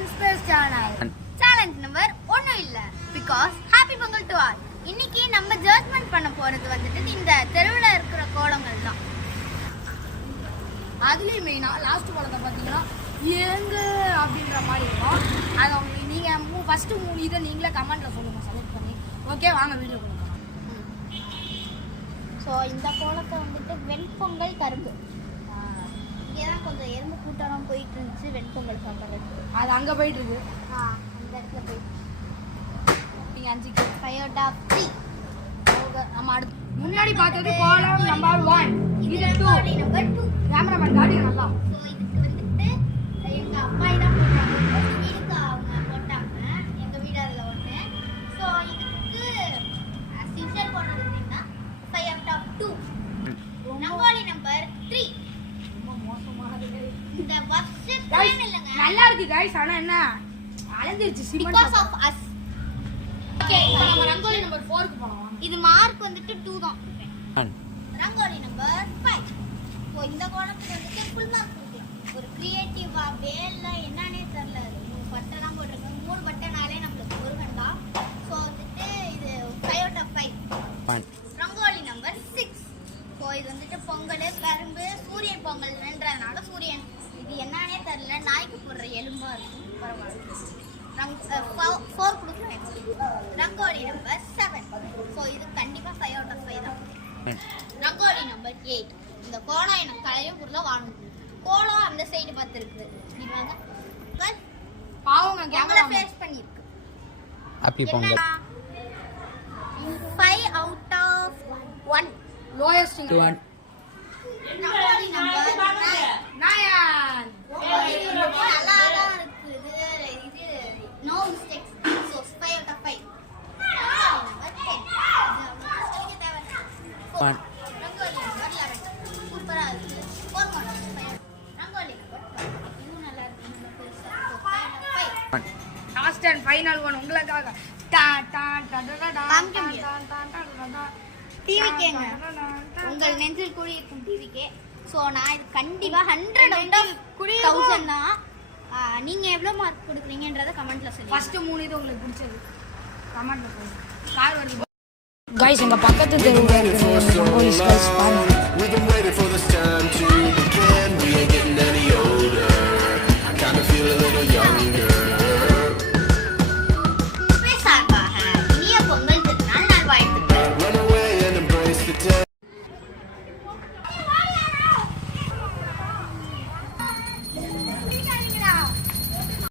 Fun Space Channel. Challenge number ஒன்றும் இல்லை, because happy Pongal to all. இன்னைக்கு நம்ம ஜட்ஜ்மெண்ட் பண்ண போறது வந்துட்டு இந்த தெருவில் இருக்கிற கோலங்கள் தான். அதுலேயும் மெயினாக லாஸ்ட் கோலத்தை பார்த்தீங்கன்னா எங்க அப்படின்ற மாதிரி இருக்கும். அதை உங்களுக்கு நீங்கள் ஃபஸ்ட்டு 3 இதை நீங்களே கமெண்ட்டில் சொல்லுங்கள் செலக்ட் பண்ணி. ஓகே, வாங்க வீடியோ கொடுக்கலாம். ஸோ இந்த கோலத்தை வந்துட்டு வெண்பொங்கல் கரும்பு இங்கேதான் கொஞ்சம் எறும்பு கூட்டம் போயிட்டு இருந்துச்சு. வெண்பொங்கல் சாப்பிட்றது அது அங்கே போயிட்டு இருக்கு. அந்த இடத்துல போயிட்டு நீங்கள் 5 5 out of 3. நம்ம அடுத்து முன்னாடி பார்த்தது கோலம் நம்பர் 1, இது 2. நம்பர் 2 கேமராமேன் காட்டிங்க நல்லா. ஸோ இதுக்கு வந்துட்டு எங்கள் அப்பா தான் போட்டாங்க. வீடுக்கு அவங்க போட்டாங்க, எங்கள் வீடு அதில் ஒன்று. ஸோ இதுக்கு சிஸ்டர் போடுறது எப்படின்னா 5 out of 2. ரங்கோலி நம்பர் 3. இந்த வருஷம் இல்லைங்க, நல்லா இருக்கு கைஸ். ஆனா என்ன அலந்திருச்சு cement because of us. Okay, இப்போ நம்ம ரங்கோலி நம்பர் 4க்கு போலாம். இது மார்க் வந்துட்டு 2 தான். ரங்கோலி நம்பர் 5. ஸோ இந்த கோலத்துக்கு வந்துட்டு ஃபுல் மார்க் கொடுக்கலாம். ஒரு கிரியேட்டிவா வேல என்னன்னே தெரியல. 3 பட்டெல்லாம் போட்டிருக்காங்க. 3 பட்டனாலே நம்மளுக்கு முருகன் தான். ஸோ வந்துட்டு இது 5 out of 5. Rangoli number 6. So இது வந்துட்டு பொங்கல் கரும்பு சூரியன் பொங்கல்ன்றதுனால சூரியன் இது என்னன்னே தெரியல. நாய்க்கு போடுற எலும்பா இருக்கும். பரவாயில்ல. 4 கொடுக்குறேன். ரங்கோலி நம்பர் 7. ஸோ இது கண்டிப்பாக 5 out of 5 தான். ரங்கோலி நம்பர் 8. இந்த கோலம் எனக்கு தலையும் பொருளாக வாங்கணும். கோலம் அந்த சைடு பார்த்து இருக்குது. இது வந்து பாவங்க கேமரா ஃபேஸ் பண்ணியிருக்கு. Happy Pongal. 5 out of 1. Lowest 1. Rangoli number 9. நல்லா தான் இருக்குது. இது no mistakes. So 5 out of 5. Rangoli number 10. Rangoli number 11. சூப்பராக இருக்குது. 4 மாடல். ரங்கோலி நம்பர் 12. இதுவும் நல்லா இருக்கு. இந்த பெருசா. 5 out of 5. Last and final one உங்களுக்காக. டா டா டா டா டா டா. டிவிக்கேங்க, உங்கள் நெஞ்சில் குடியிருக்கும் டிவிக்கே. ஸோ நான் இது கண்டிப்பாக 100 out of 1000 தான். நீங்கள் எவ்வளோ மார்க் கொடுக்குறீங்கன்றதை கமெண்ட்டில் சொல்லுங்கள். ஃபர்ஸ்ட் 3 இது உங்களுக்கு பிடிச்சது கமெண்ட்ல சொல்லுங்க. கார் வருது கைஸ். எங்க பக்கத்து தெருவுல இருக்கு போலீஸ் கைஸ் பாருங்க.